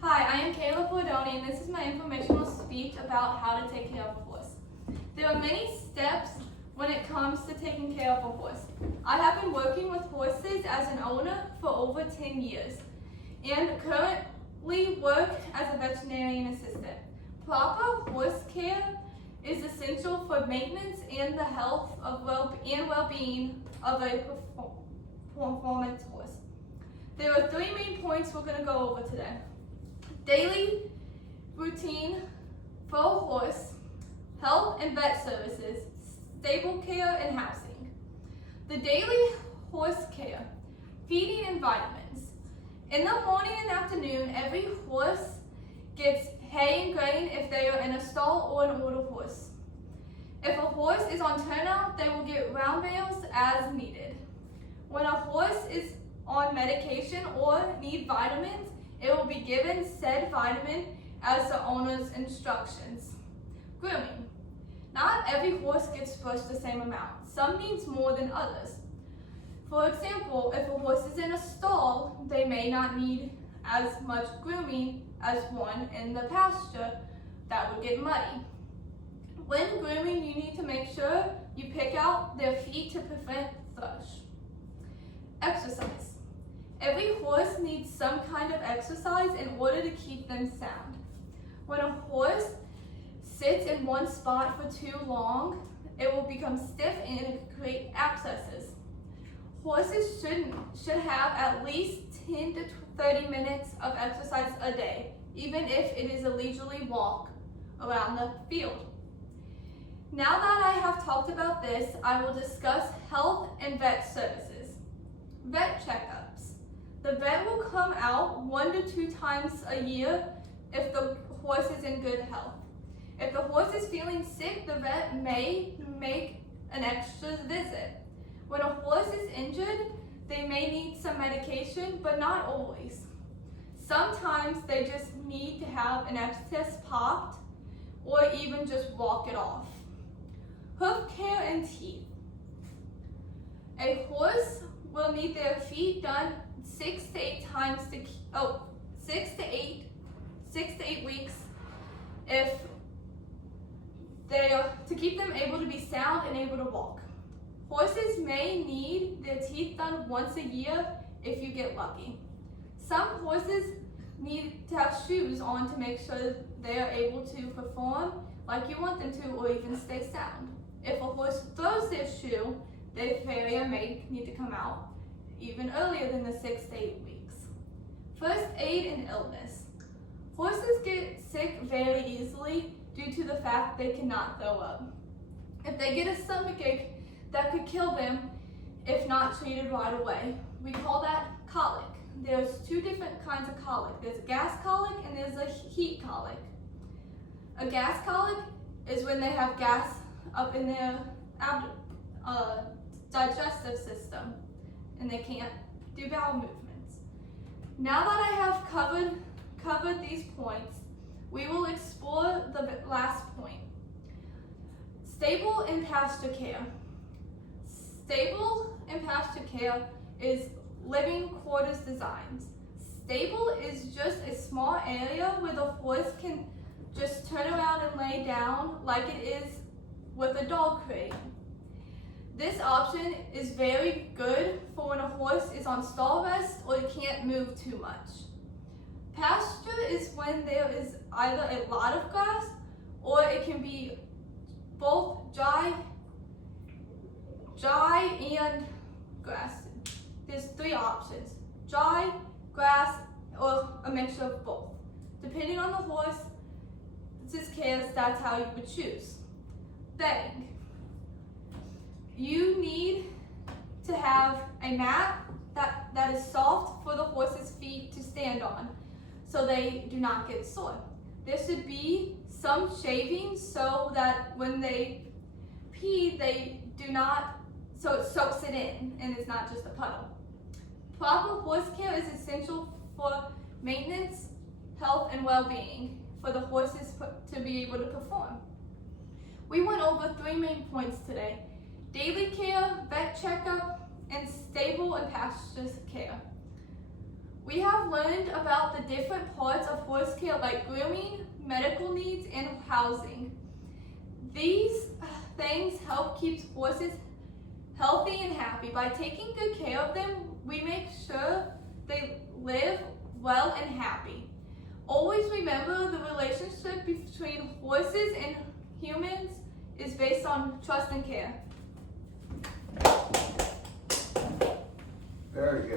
Hi, I am Kayla Bordoni, and this is my informational speech about how to take care of a horse. There are many steps when it comes to taking care of a horse. I have been working with horses as an owner for over 10 years and currently work as a veterinarian assistant. Proper horse care is essential for maintenance and the health of well-being of a performance horse. There are three main points we're going to go over today. Daily routine for a horse, health and vet services, stable care and housing. The daily horse care, feeding and vitamins. In the morning and afternoon, every horse gets hay and grain if they are in a stall or an older horse. If a horse is on turnout, they will get round bales as needed. When a horse is on medication or need vitamins, it will be given said vitamin as the owner's instructions. Grooming. Not every horse gets brushed the same amount. Some needs more than others. For example, if a horse is in a stall, they may not need as much grooming as one in the pasture that would get muddy. When grooming, you need to make sure you pick out their feet to prevent thrush. Exercise. Every horse needs some kind of exercise in order to keep them sound. When a horse sits in one spot for too long, it will become stiff and it can create abscesses. Horses should have at least 10 to 30 minutes of exercise a day, even if it is a leisurely walk around the field. Now that I have talked about this, I will discuss health and vet services. Vet checkups. The vet will come out 1 to 2 times a year if the horse is in good health. If the horse is feeling sick, the vet may make an extra visit. When a horse is injured, they may need some medication, but not always. Sometimes they just need to have an excess popped or even just walk it off. Hoof care and teeth. A horse will need their feet done 6 to 8 times to 6 to 8 weeks if they are to keep them able to be sound and able to walk. Horses may need their teeth done once a year if you get lucky. Some horses need to have shoes on to make sure they are able to perform like you want them to or even stay sound. If a horse throws their shoe, their farrier may need to come out even earlier than the 6 to 8 weeks. First aid and illness. Horses get sick very easily due to the fact they cannot throw up. If they get a stomachache, that could kill them if not treated right away. We call that colic. There's 2 different kinds of colic. There's a gas colic and there's a heat colic. A gas colic is when they have gas up in their digestive system and they can't do bowel movements. Now that I have covered these points, we will explore the last point. Stable and pasture care. Stable and pasture care is living quarters designs. Stable is just a small area where the horse can just turn around and lay down like it is with a dog crate. This option is very good for when a horse is on stall rest or it can't move too much. Pasture is when there is either a lot of grass or it can be both dry and grass. There's 3 options: dry, grass, or a mixture of both. Depending on the horse's care, that's how you would choose. Bedding. You need to have a mat that is soft for the horse's feet to stand on so they do not get sore. There should be some shavings so that when they pee, they do not, so it soaks it in and it's not just a puddle. Proper horse care is essential for maintenance, health, and well-being for the horses to be able to perform. We went over 3 main points today: daily care, vet checkup, and stable and pasture care. We have learned about the different parts of horse care like grooming, medical needs, and housing. These things help keep horses healthy and happy. By taking good care of them, we make sure they live well and happy. Always remember the relationship between horses and humans is based on trust and care. Very good.